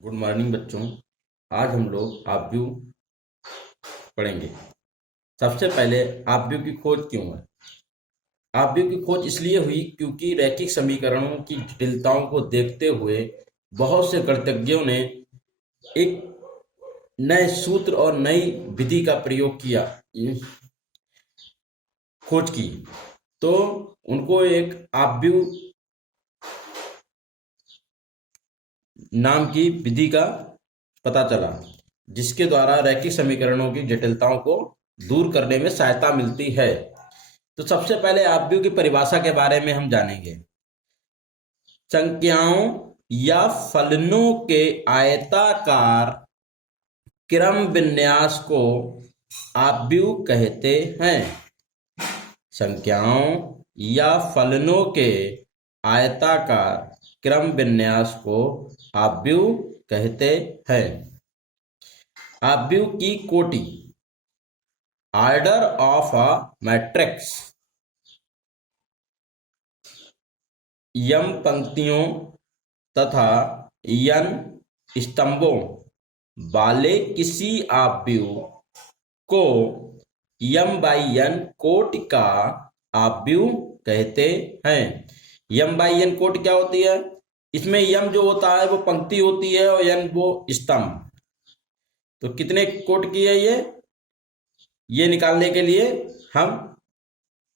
Good morning बच्चों। आज हम लोग आव्यूह पढ़ेंगे। सबसे पहले आव्यूह की खोज क्यों है? आव्यूह की खोज इसलिए हुई क्योंकि रैखिक समीकरणों की जटिलताओं को देखते हुए बहुत से गणितज्ञों ने एक नए सूत्र और नई विधि का प्रयोग किया, खोज की। तो उनको एक आव्यूह नाम की विधि का पता चला, जिसके द्वारा रैखिक समीकरणों की जटिलताओं को दूर करने में सहायता मिलती है। तो सबसे पहले आव्यूह की परिभाषा के बारे में हम जानेंगे। संख्याओं या फलनों के आयताकार क्रम विन्यास को आव्यूह कहते हैं। संख्याओं या फलनों के आयताकार क्रम विन्यास को आव्यूह कहते हैं। आव्यूह की कोटि, order of a matrix, m पंक्तियों तथा n स्तंभों वाले किसी आव्यूह को m/n कोटि का आव्यूह कहते हैं। m/n कोटि क्या होती है? इसमें m जो होता है वो पंक्ति होती है और n वो स्तंभ। तो कितने कोटि की है ये निकालने के लिए हम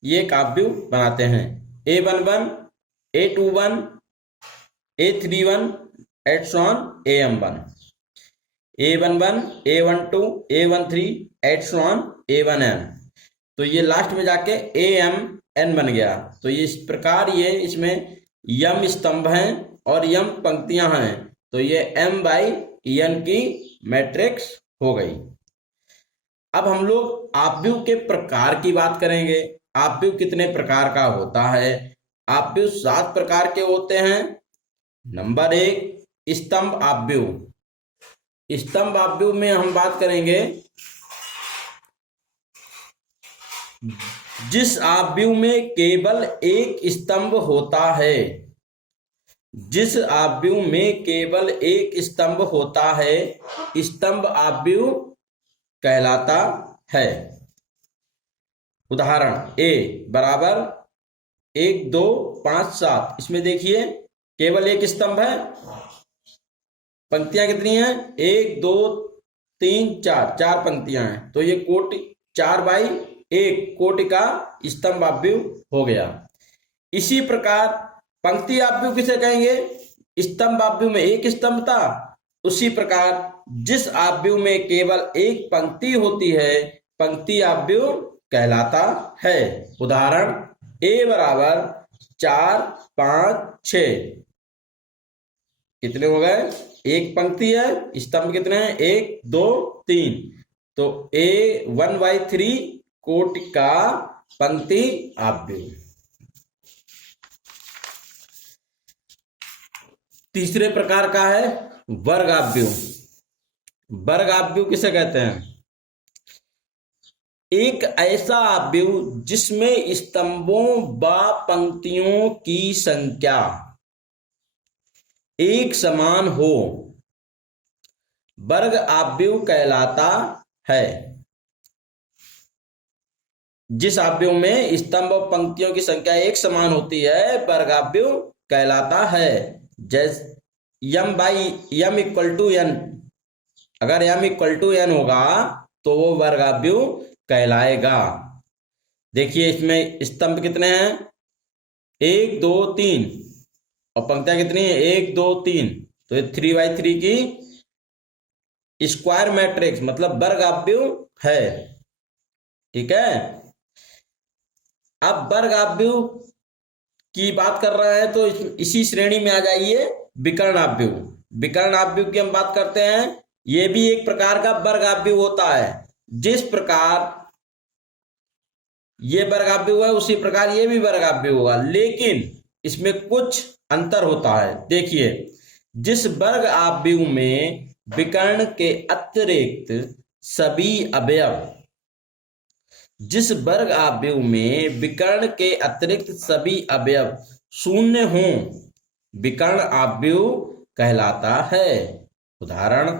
ये एक आव्यूह बनाते हैं। a11, a21, a31 am1, a11, a12, a13 a1n। तो ये लास्ट में जाके amn बन गया। तो ये इस प्रकार ये इसमें m स्तंभ हैं और m पंक्तियां हैं, तो ये m/n की मैट्रिक्स हो गई। अब हम लोग आव्यूह के प्रकार की बात करेंगे। आव्यूह कितने प्रकार का होता है? आव्यूह 7 प्रकार के होते हैं। नंबर 1, स्तंभ आव्यूह। स्तंभ आव्यूह में हम बात करेंगे जिस आव्यूह में केवल एक स्तंभ होता है। जिस आव्यूह में केवल एक स्तंभ होता है, स्तंभ आव्यूह कहलाता है। उदाहरण a बराबर 1, 2, 5, 7। इसमें देखिए केवल एक स्तंभ है। पंक्तियां कितनी हैं? 1, 2, 3, 4, 4 पंक्तियां हैं। तो ये कोटि 4/1 कोटि का स्तंभ आव्यूह हो गया। इसी प्रकार पंक्ति आव्यूह किसे कहेंगे? स्तंभ आव्यूह में एक स्तंभ था, उसी प्रकार जिस आव्यूह में केवल एक पंक्ति होती है, पंक्ति आव्यूह कहलाता है। उदाहरण a बराबर 4, 5, 6। कितने हो गए? एक पंक्ति है, स्तंभ कितने हैं? 1, 2, 3। तो a 1/3 कोटि का पंक्ति आव्यूह। तीसरे प्रकार का है वर्ग आव्यूह। वर्ग आव्यूह किसे कहते हैं? एक ऐसा आव्यूह जिसमें स्तंभों व पंक्तियों की संख्या एक समान हो, वर्ग आव्यूह कहलाता है। जिस आव्यूह में स्तंभ और पंक्तियों की संख्या एक समान होती है, वर्ग आव्यूह कहलाता है। जैसे m/m = n। अगर m = n होगा तो वो वर्ग आव्यूह कहलाएगा। देखिए इसमें स्तंभ कितने हैं? 1, 2, 3 और पंक्तियां कितनी है? 1, 2, 3। तो ये 3/3 की स्क्वायर मैट्रिक्स मतलब वर्ग आव्यूह है। ठीक है। अब वर्ग आव्यूह की बात कर रहे हैं तो इसी श्रेणी में आ जाइए विकर्ण आव्यूह। विकर्ण आव्यूह की हम बात करते हैं। ये भी एक प्रकार का वर्ग आव्यूह होता है। जिस प्रकार ये वर्ग आव्यूह है, उसी प्रकार ये भी वर्ग आव्यूह होगा, लेकिन इसमें कुछ अंतर होता है। देखिए, जिस वर्ग आव्यूह में विकर्ण के अतिरिक्त सभी अवयव, जिस वर्ग आव्यूह में विकर्ण के अतिरिक्त सभी अवयव शून्य हों, विकर्ण आव्यूह कहलाता है। उदाहरण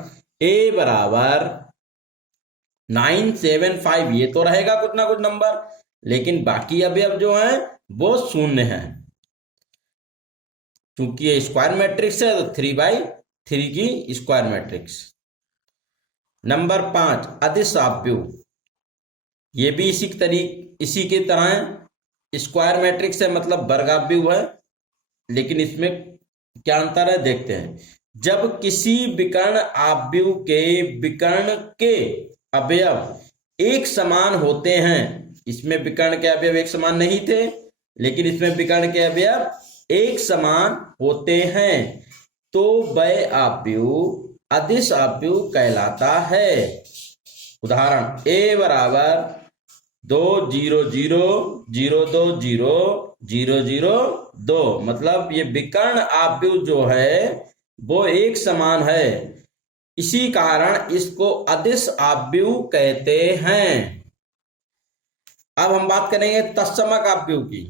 a बराबर 975, ये तो रहेगा कुछ ना कुछ नंबर, लेकिन बाकी अवयव जो हैं वो शून्य हैं। क्योंकि ये स्क्वायर मैट्रिक्स है तो 3/3 की स्क्वायर मैट्रिक्स। नंबर 5 अदिश आव्यूह, ये भी इसी की तरह है, स्क्वायर मैट्रिक्स है मतलब वर्गाव्यूह है, लेकिन इसमें क्या अंतर है देखते हैं। जब किसी विकर्ण आव्यूह के विकर्ण के अवयव एक समान होते हैं, इसमें विकर्ण के अवयव एक समान नहीं थे, लेकिन इसमें विकर्ण के अवयव एक समान होते हैं, तो वह आव्यूह अदिश आव्यूह कहलाता है। उदाहरण a बराबर 2 0 0 0 2 0 0 0 2, मतलब ये विकर्ण आव्यूह जो है वो एक समान है, इसी कारण इसको अदिश आव्यूह कहते हैं। अब हम बात करेंगे तत्समक आव्यूह की।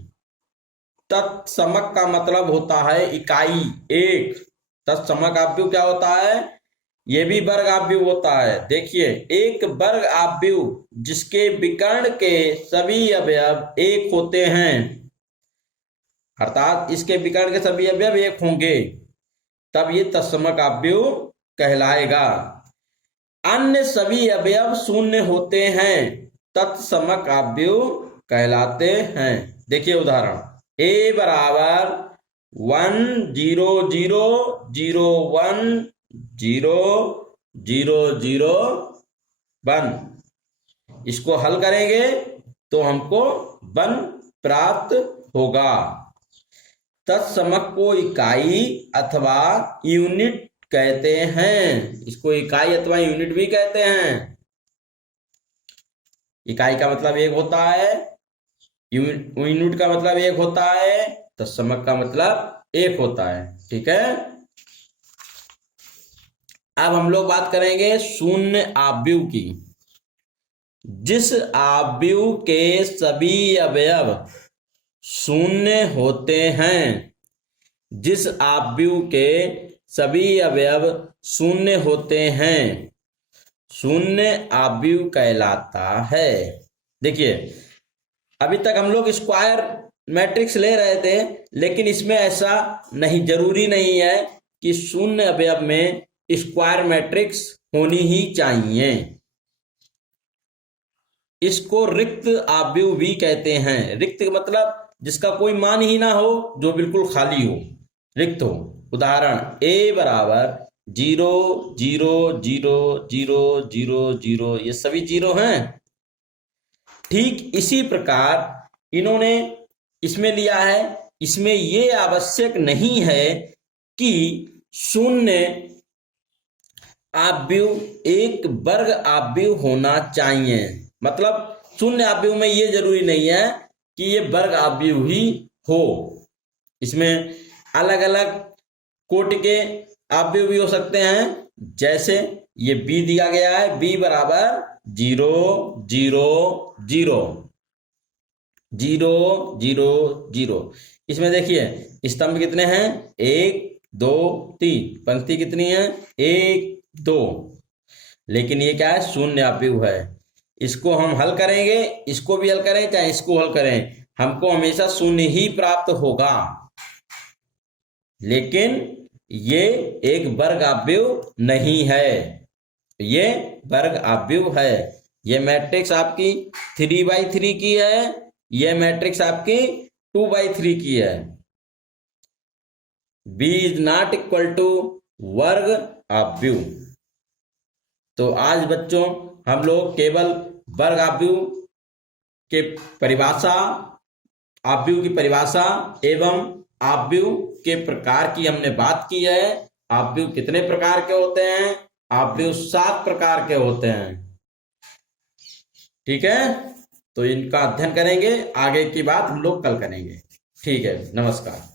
तत्समक का मतलब होता है इकाई एक। तत्समक आव्यूह क्या होता है? ये भी वर्ग आव्यूह होता है। देखिए, एक वर्ग आव्यूह जिसके विकर्ण के सभी अवयव एक होते हैं, अर्थात इसके विकर्ण के सभी अवयव एक होंगे, तब ये तत्समक आव्यूह कहलाएगा। अन्य सभी अवयव शून्य होते हैं, तत्समक आव्यूह कहलाते हैं। देखिए उदाहरण a बराबर 1 0 0 0 1 0 0 0 1, इसको हल करेंगे तो हमको 1 प्राप्त होगा। तत्समक को इकाई अथवा यूनिट कहते हैं। इसको इकाई अथवा यूनिट भी कहते हैं। इकाई का मतलब एक होता है, यूनिट का मतलब एक होता है, तत्समक का मतलब एक होता है। ठीक है, अब हम लोग बात करेंगे शून्य आव्यूह की। जिस आव्यूह के सभी अवयव शून्य होते हैं, जिस आव्यूह के सभी अवयव शून्य होते हैं, शून्य आव्यूह कहलाता है। देखिए, अभी तक हम लोग स्क्वायर मैट्रिक्स ले रहे थे, लेकिन इसमें ऐसा नहीं, जरूरी नहीं है कि शून्य अवयव में स्क्वायर मैट्रिक्स होनी ही चाहिए। इसको रिक्त आव्यूह भी कहते हैं। रिक्त मतलब जिसका कोई मान ही ना हो, जो बिल्कुल खाली हो, रिक्त हो। उदाहरण a बराबर 0 0 0 0 0 0, ये सभी जीरो हैं। ठीक इसी प्रकार इन्होंने इसमें लिया है, इसमें ये आवश्यक नहीं है कि शून्य आव्यूह एक वर्ग आव्यूह होना चाहिए। मतलब शून्य आव्यूह में ये जरूरी नहीं है कि ये वर्ग आव्यूह ही हो। इसमें अलग अलग कोटि के आव्यूह भी हो सकते हैं। जैसे ये b दिया गया है, b बराबर 0 0 0 0 0 0। इसमें देखिए स्तंभ कितने हैं? 1 2 3। पंक्ति कितनी है? 1 2। लेकिन ये क्या है? शून्य आव्यूह है। इसको हम हल करेंगे, इसको भी हल करें चाहे इसको हल करें, हमको हमेशा शून्य ही प्राप्त होगा। लेकिन ये एक वर्ग आव्यूह नहीं है, ये वर्ग आव्यूह है। ये मैट्रिक्स आपकी 3/3 की है, ये मैट्रिक्स आपकी 2/3 की है। B is not equal to वर्ग आव्यूह। तो आज बच्चों हम लोग केवल वर्ग आव्यूह के परिभाषा, आव्यूह की परिभाषा एवं आव्यूह के प्रकार की हमने बात की है। आव्यूह कितने प्रकार के होते हैं? आव्यूह 7 प्रकार के होते हैं। ठीक है, तो इनका अध्ययन करेंगे, आगे की बात हम लोग कल करेंगे। ठीक है, नमस्कार।